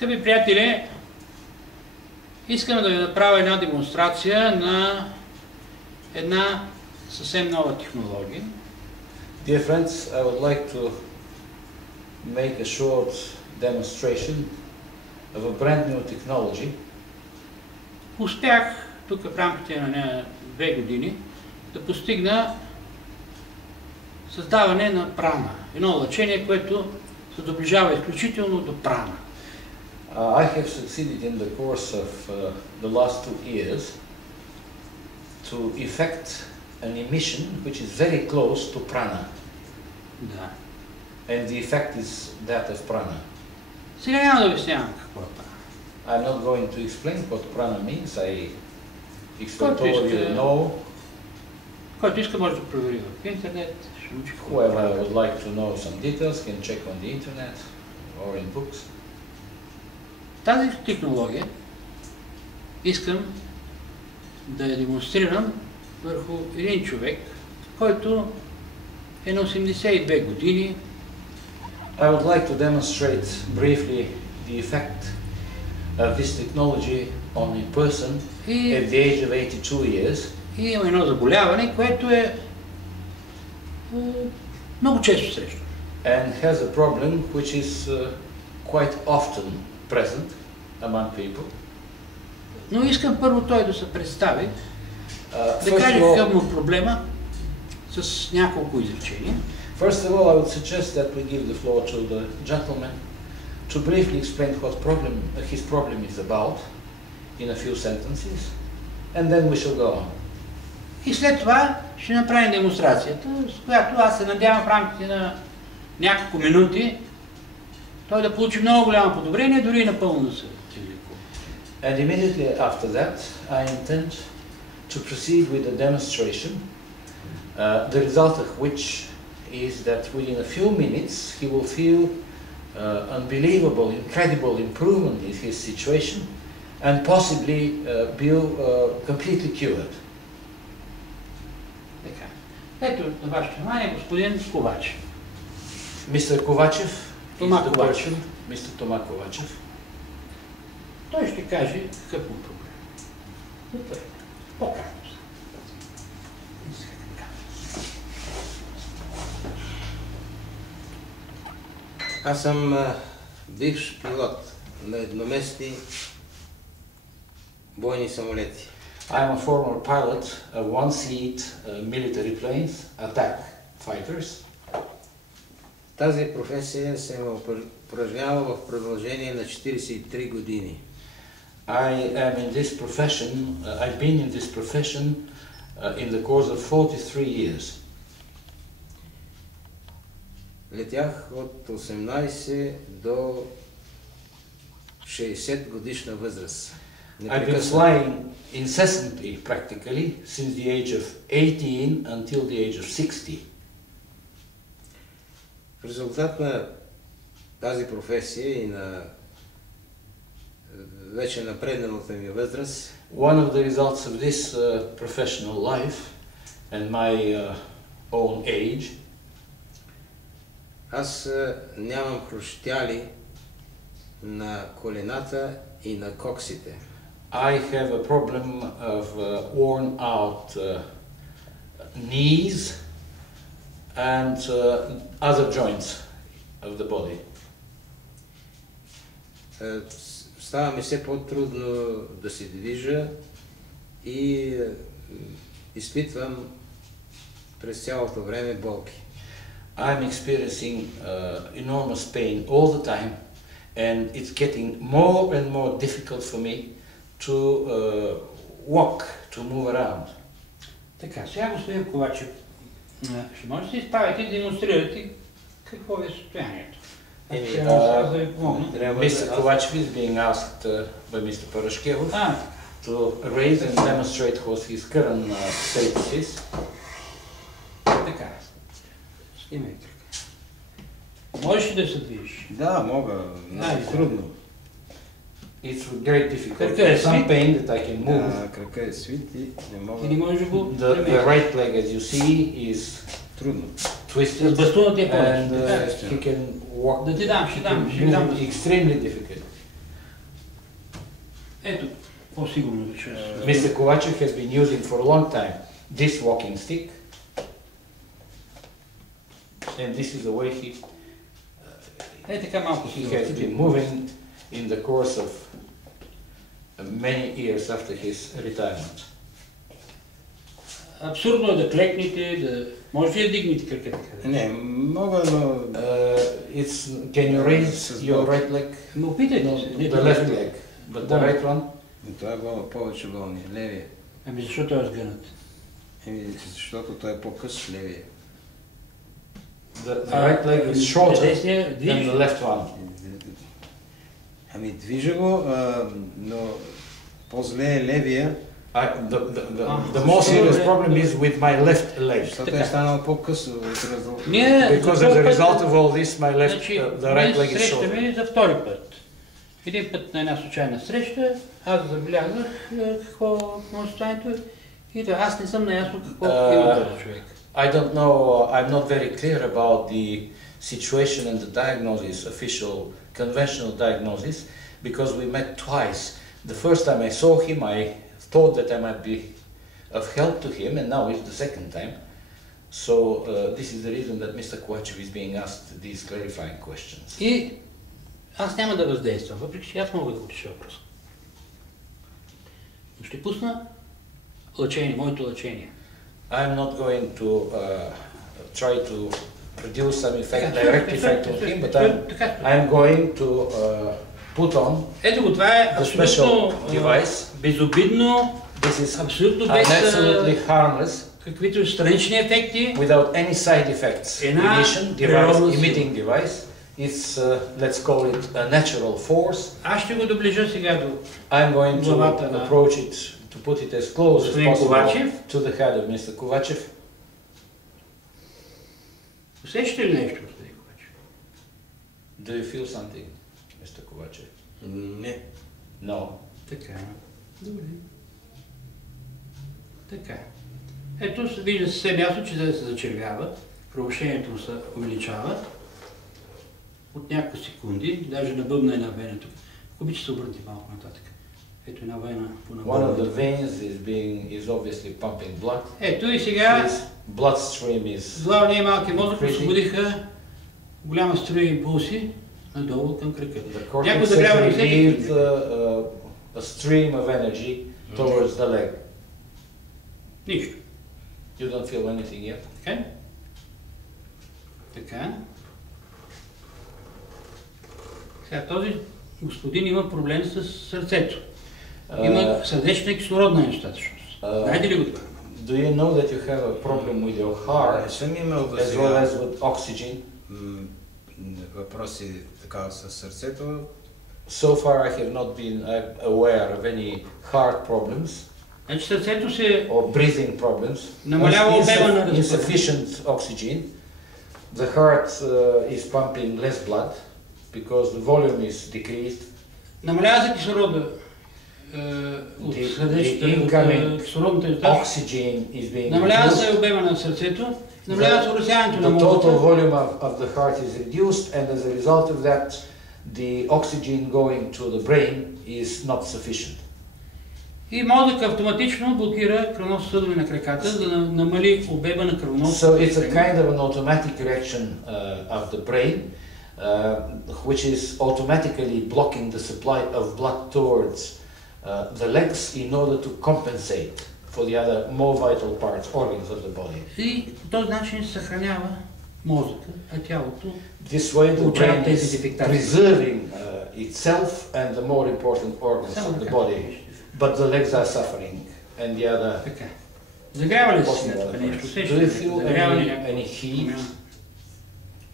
Скъпи приятели, искам да ви направя една демонстрация на една съвсем нова технология. Dear friends, I would like to make a short demonstration of a brand new technology. Успях тук в рамките на 2 години да постигна създаване на прана. Едно лъчение, което се доближава изключително до прана. I have succeeded in the course of the last 2 years to effect an emission which is very close to prana. Да. And the effect is that of prana. Сега няма да обяснявам какво е прана. I'm not going to explain what prana means. I expect all of you to know. Който иска може да провери в интернет. Whoever would like to know some details can check on the internet or in books. Тази технология искам да я демонстрирам върху един човек, който е на 82 години. I would like to demonstrate briefly the effect of this technology on a person at the age of 82 years. И има едно заболяване, което е много често срещано. And has a problem which is quite often present among people. Но искам първо той да се представи, да каже какъв му проблема с няколко изречения. First of all, I would suggest that we give the floor to the gentleman to briefly explain what his problem is about in a few sentences, and then we shall go on. И след това ще направим демонстрацията, с която аз се надявам в рамките на няколко минути той да получи много голямо подобрение, дори напълно да се излекува. And immediately after that, I intend to proceed with a demonstration, the result of which is that within a few minutes he will feel unbelievable, incredible improvement in his situation and possibly be completely cured. Така. Ето на вашето внимание господин Ковачев. Mr. Kovachev, Тома Ковачев. Mr. Тома Ковачев. Той ще каже какъв му проблем. По-кратко. Аз съм бивш пилот на едноместни бойни самолети. I am a former pilot of one-seat military planes, attack fighters. Тази професия съм упражнявал в продължение на 43 години. I am in this profession, I've been in this profession in the course of 43 years. Летях от 18 до 60 годишна възраст. I've been flying incessantly, practically, since the age of 18 until the age of 60. В резултат на тази професия и на вече напредналата ми възраст, one of the results of this professional life and my own age, аз нямам хрущяли на колената и на коксите. I have a problem of worn out knees and other joints of the body. Става ми все по-трудно да се движа и изпитвам през цялото време болки. I'm experiencing enormous pain all the time, and it's getting more and more difficult for me to walk, to move around. Така, сега господин Ковачев, ще може да се изправите и демонстрирате какво е състоянието. Mr. Kovachev is being asked by Mr. Parashkev to raise and demonstrate what his current status is. Така. Снимайте. Можеш ли да се движиш? Да, мога. Много трудно. It's great difficulty. Кръка е Some свит. pain that I can move. Крака е свит и не мога. И не можеш да го The right leg, as you see, is Трудно. twisted, С бастуна ти е and повече. he can walk. Да ти дам, ще дам. Move extremely difficult. Ето, по-сигурно чрез... Mr. Kovachev has been using for a long time this walking stick, and this is the way Е, така малко he си has been moving in the course of many years after his retirement. Абсурдно е да клекнете, да... Може ли да дигнете кръка така? Не, мога, но... Can you raise your right leg? Ме опитайте No, се. the left leg, but the right one? Това е повече болни, левия. Ами защо той е сгънат? Защото той е по-къс левия. The right leg is shorter than the left one. Ами движа го, но по-зле е левия. The more serious problem is with my left leg. Защото е станал по-късо. Because as a result of all this, my left, the right leg is short. Срещаме за втори път. Един път на една случайна среща, аз забелязах какво може състоянието и да аз не съм наясно какво има този човек. I don't know, I'm not very clear about the situation and the diagnosis, official, conventional diagnosis, because we met twice. The first time I saw him, I thought that I might be of help to him, and now it's the second time. So this is the reason that Mr. Kovachev is being asked these clarifying questions. И аз няма да въздействам, въпреки че аз мога да го реша въпроса. Но ще пусна лъчение, моето лъчение. I'm not going to try to produce some effect, direct effect on him, but I'm going to put on Ето го, това е the special device. Безобидно, абсолютно без absolutely harmless, каквито странични ефекти. without any side effects. Emission device, emitting device. It's, let's call it a natural force. Аз ще го доближа сега до I'm going to approach it, to put it as close as possible to the head of Mr. Kovachev. Усещате ли нещо, господин Ковачев? Do you feel something, Mr. Kovachev? Не. No. Така. Добре. Така. Ето, вижда се съвсем ясно, че се зачервява, правошението му се увеличава от няколко секунди, даже набъбна една вена тук. Ако обича се обърнете малко нататък. Ето една вена One of the veins is obviously pumping blood. Ето и сега His bloodstream is главния и малкия мозък освободиха голяма струя импулси надолу към кръка. the cortex has revealed a stream of energy towards the leg. Нищо. You don't feel anything yet? Така? Така. Сега този господин има проблем с сърцето. Има сърдечна и кислородна недостатъчност. Знаете ли го това? Do you know that you have a problem with your heart as well as with oxygen? Въпроси така със сърцето. So far I have not been aware of any heart problems. Значи сърцето се or breathing problems. намалява обема на insufficient oxygen. The heart is pumping less blood because the volume is decreased. Намалява се кислорода. Oxygen is being намалява се обема на сърцето, намалява се урасяването на мозъка. The total мозъка. volume of the heart is reduced, and as a result of that, the oxygen going to the brain is not sufficient. И мозък автоматично блокира кръвносни съдове на краката, за да намали обема на кръвносните. So it's a kind of an automatic reaction of the brain, which is automatically blocking the supply of blood towards the legs in order to compensate for the other more vital parts, organs of the body. И по този начин се съхранява мозъка, а тялото This way the brain is дефектации. preserving itself and the more important organs of the body, but the legs are suffering and the other. Така. Загрява ли се possible сега other нещо? parts. Do you feel Загрява ли any heat?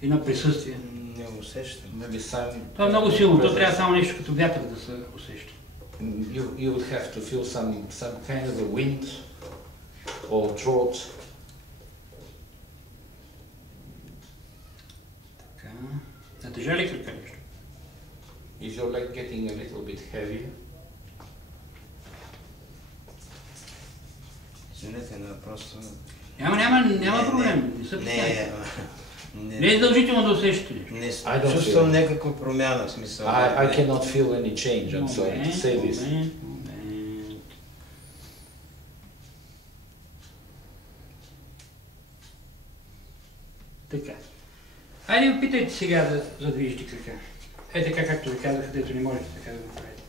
Едно присъствие. Не усещам. Maybe some. Това е много силно, то трябва само нещо като вятър да се усеща. You would have to feel some kind of a wind or drought. Така. Натежа ли крака нещо? Is your leg getting a little bit heavier? Извинете, но просто... Няма проблем. Не се Не, Не е задължително да усещате нещо. Не чувствам някаква промяна в смисъл. I cannot feel any change, I'm sorry to say this. Момент. Така. Айде опитайте сега да задвижите крака. Е така, както ви казах, където не можете така да го правите.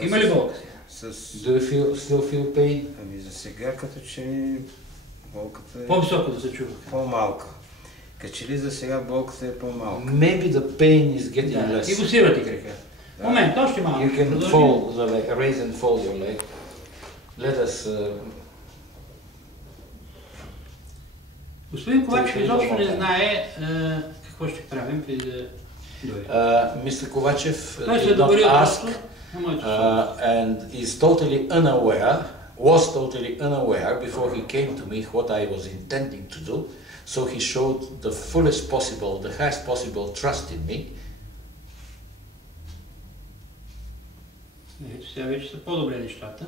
Има ли болка сега? Do you still feel pain? Ами за сега като че болката е По-високо да се чува. по-малка. Като че ли за сега болката е по-малка. Maybe the pain is getting Да. И less. го сивате крака. Момент, още малко. You can fold the leg, raise and fold your leg. Let us... Господин Ковачев изобщо не знае какво ще правим преди да дойде. Mr. Kovachev Той се did not добри ask от and is totally unaware, was totally unaware before he came to me what I was intending to do. So he showed the fullest possible, the highest possible trust in me. Ето сега вече са по-добре нещата.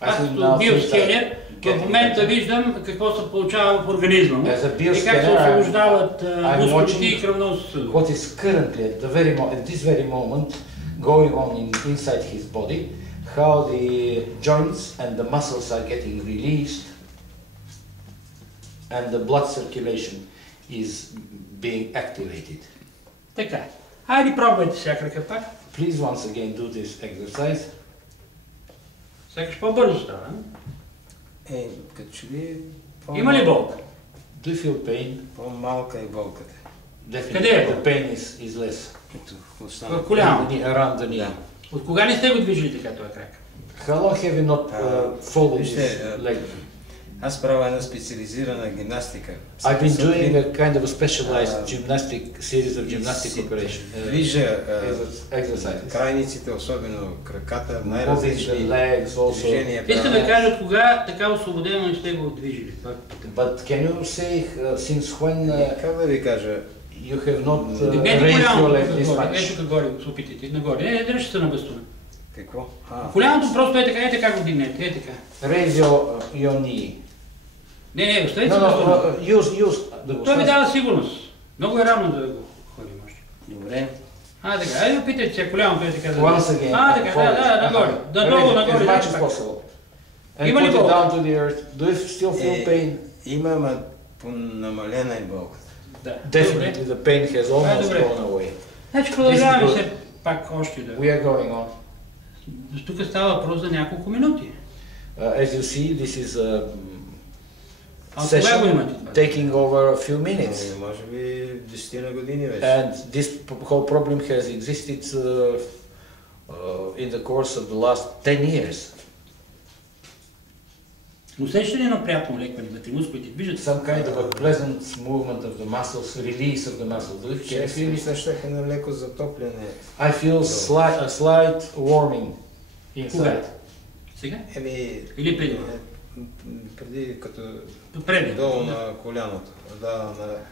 Аз Аз като биоскенер в момента виждам какво се получава в организма му и как се освобождават мускулите и кръвното съдове. What is currently at this very moment going on inside his body, how the joints and the muscles are getting released and the blood circulation is being activated. Така. Хайде пробвайте сега крака пак. Please once again do this exercise. Сякаш по-бързо става. Като че ли Има ли болка? Do you feel pain? По-малка е болката. Definitely. The pain is less. Ето, В коляно. Around the knee. От кога не сте го движили така този крак? How long have you not folded this leg? Аз правя една специализирана гимнастика. I've been doing a kind of a specialized series of gymnastic operations. Движа exercises. крайниците, особено краката, Moving the най-различни legs also. движения. Искам да кажа от кога така освободено не сте го движили. But can you say since when Как да ви кажа? you have not Дигнете raised your коляното leg this нагоре. much? Ето как горе се опитайте. Нагоре. Не дръжте се на бастуна. Какво? Коляното просто е така го дигнете. Е така. Raise your knee. Не, оставите No, се бастуна. use the Той ми дава сигурност. Много е рано да го ходим още. Добре. Така, айде опитайте се коляното е така. Once again. Така, да, нагоре. Надолу, нагоре. As much as possible. And Има ли put it болка? down to the earth. Do you still feel pain? Има, ама намалена е болката. Да. Definitely the pain has almost добре. gone away. Значи продължаваме This is се пак още да. We are going on. Тук става въпрос за няколко минути. As you see, this is a А кога го session имате това? taking over a few minutes. Може би 10 на години вече. And this whole problem has existed in the course of the last 10 years. Усещате ли едно приятно лекване вътре, мускулите движат? Some kind of a pleasant movement of the muscles, release of the muscles. Do you can you feel it? Усещах едно леко затопляне. I feel a slight warming Кога? inside. Сега? Или преди? Преди като Преди. долу на коляното.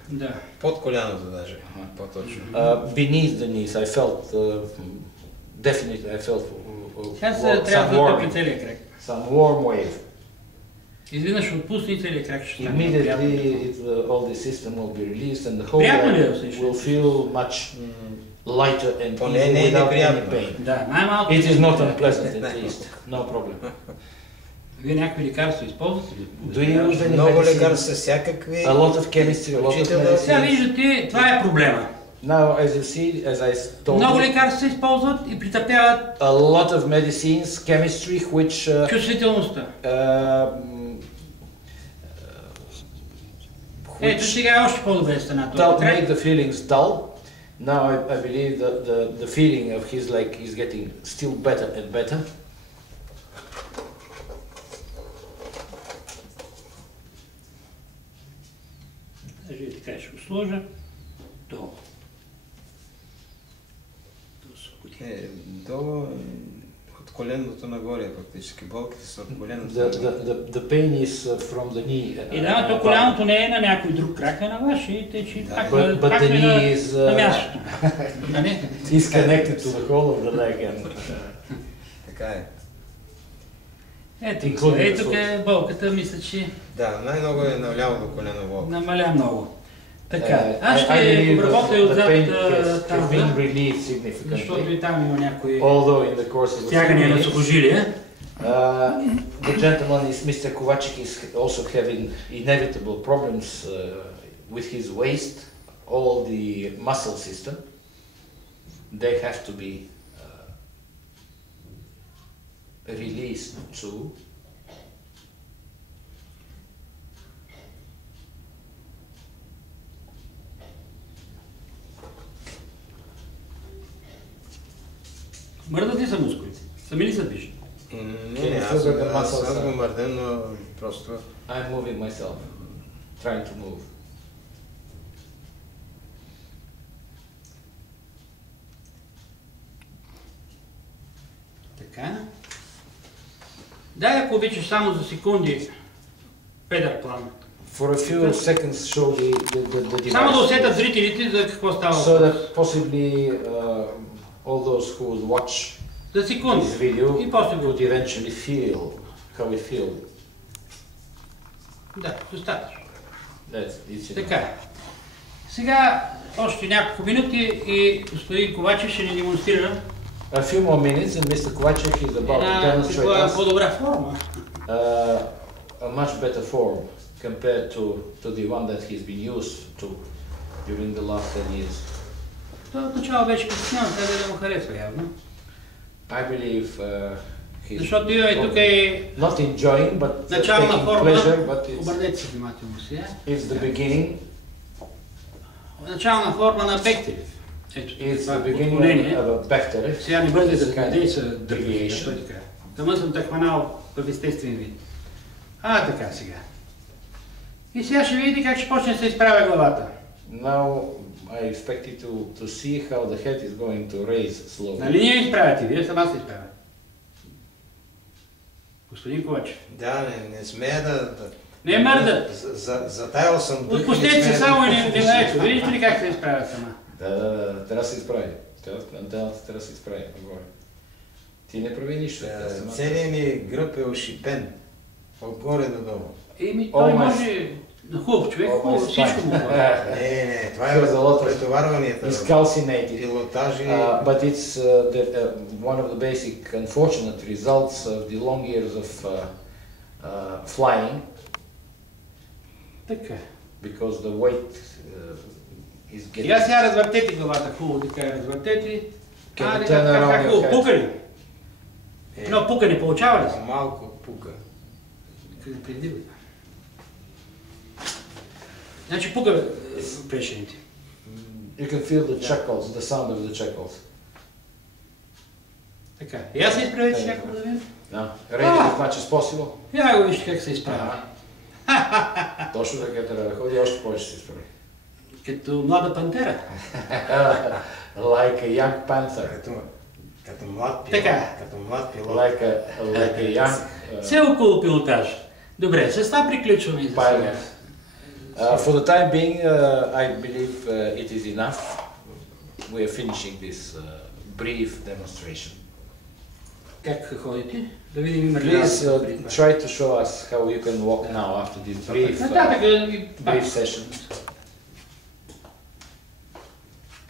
Да. Под коляното даже, по-точно. Beneath the knees, I felt definitely I felt Сега се трябва да топли целият крак. some warm wave. Изведнъж отпусни целият крак ще стане. Immediately, all the system will be released, and the whole Приятно ли е leg усещането? will feel much lighter and То не easier е without any неприятно. pain. Да, най-малко. It is not unpleasant at least, no problem. Вие някакви лекарства използвате ли? Do you use any Много medicine? лекарства, всякакви. A lot of chemistry, a lot of Включително- Сега medicine. виждате, това е проблема. Now, as you see, as I told Много you, лекарства се използват и притъпяват a lot of medicines, chemistry, which чувствителността. Ето which сега е още по-добре стана този make крак. the feelings dull. Now I believe that the feeling of his leg is getting still better and better. Даже и така ще го сложа. Долу. Долу от коленото нагоре практически. Болките са от коленото The, нагоре. the pain is from the knee. И да, то коляното не е на някой друг крак, а на вашите, че пак But пак the сме knee is на мястото. А не? is connected to the whole of the leg. And, Така е. Ето, Including тук е болката, мисля, че Да, най-много е наляво до колено болка. намаля много. Така, аз ще обработя и отзад таза, relieved защото и там има някои стягания на сухожилие. The gentleman is Mr. Kovacic is also having inevitable problems with his waist, all the muscle system. They have to be released too. Мърдат ли са мускулите? Сами ли са движат? Не, аз го мърдя, но просто... I'm moving myself, trying to move. Така. Дай, ако обичаш, само за секунди педър план. For a few seconds show the device. Само да усетят зрителите за какво става. So that possibly all those who would watch за секунди. This video и после would eventually feel how we feel. Да, достатъчно. That's така. Сега още няколко минути и господин Ковачев ще ни демонстрира a few more minutes and Mr. Kovacic is about to demonstrate us по-добра форма. A much better form compared to the one that he's been used to during the last 10 years. Това отначало беше притеснено, трябва да му харесва явно. I believe he's защото и тук е not enjoying, but начална taking форма. pleasure, but Обърнете се внимателно сега. It's the beginning. Начална форма на Бехтерев. Ето, it's the beginning of a Bechterев. Сега не бъде да къде са дървиеща. Тъма съм те хванал в естествен вид. Така сега. И сега ще видите как ще почне да се изправя главата. Now I expect you to see how the head is going to raise slowly. Нали не изправяте? Вие сама се изправя. Господин Ковачев. Да, не смея да... Не мърдат. Затаял съм дъх. Отпустете се само и не знаете. Видите ли как се изправя сама? Да, трябва да се изправи. Трябва да се изправи. Ти не прави нищо. Целият ми гръб е ошипен. Отгоре надолу. Той може... На хубав човек, всичко му това. Не, това е претоварванията. Пилотажи. But it's one of the basic unfortunate results of the long years of flying. Така. Because the weight is getting... Сега сега развъртете главата, хубаво така развъртете. Така хубаво, пука ли? Едно пука не получава ли се? Малко пука. Значи пука прешените. You can feel the chuckles, the sound of the chuckles. Така. И аз се изправете някакво да видим? Да. Ready as much as possible. Я го вижте как се изправя. Точно така трябва да ходи, още повече се изправи. Като млада пантера. Like a young panther. Като млад пилот. Така. Като млад пилот. Like a young... Все около пилотаж. Добре, с това приключваме за сега. For the time being, I believe it is enough. We are finishing this brief demonstration. Как ходите? Да видим има ли... Please try to show us how you can walk now after this brief session.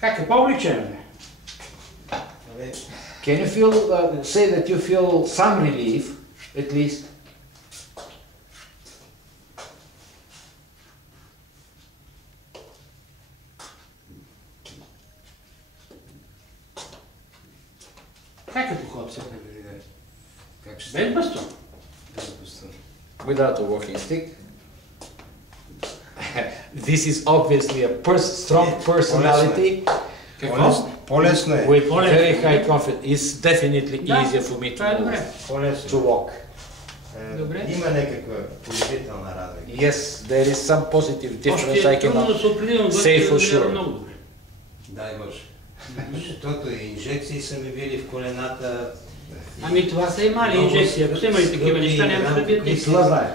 Как е по-обличено? Can you feel, say that you feel some relief, at least? Как е поход сега? Без бастон. Without a walking stick. This is obviously a strong personality. По-лесно е. With very high confidence. It's definitely easier for me to walk. Има някаква положителна разлика. Yes, there is some positive difference. I cannot say for sure. Дай Боже. Защото инжекции са ми били в колената. Ами това са имали инжекции. Ако сте имали такива неща, няма да биете. Това знае.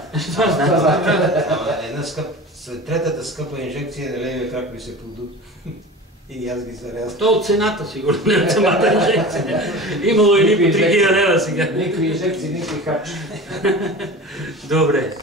Третата скъпа инжекция на левия крак ми се подут. И аз ги зарязах. То от цената сигурно, не от самата инжекция. Имало и по 3000 лева сега. Никакви инжекции, никакви харчи. Добре.